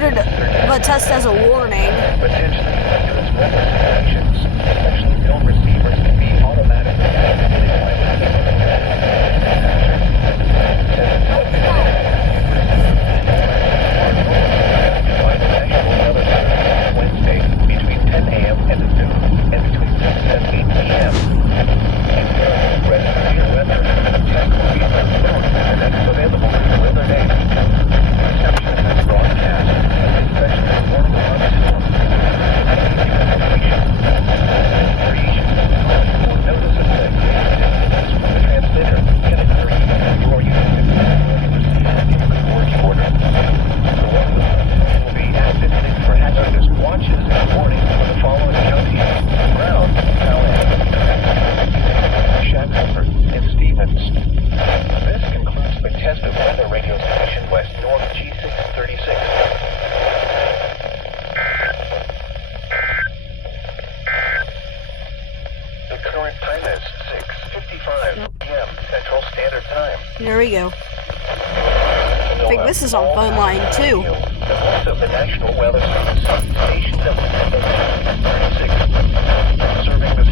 recorded the test as a warning. Potentially dangerous weather situations, especially film receivers, can be automatic. Wednesday between 10 a.m. and noon, and between 6 and 8 p.m. Weather test will be on phone and that's available for weather day. Reception and broadcast, especially warning on storm. Variation or notice of the from the transmitter can occur even if you are using the working order. The weather will be activated for hazardous watches and warnings for the following counties: Brown, Allen, Shackelford, and Stevens. This concludes the test of weather radio station West North G636. The current time is 6:55 p.m. Central Standard Time. There we go. I think this is on phone line too. The voice of the National Weather Service, station number 36, serving the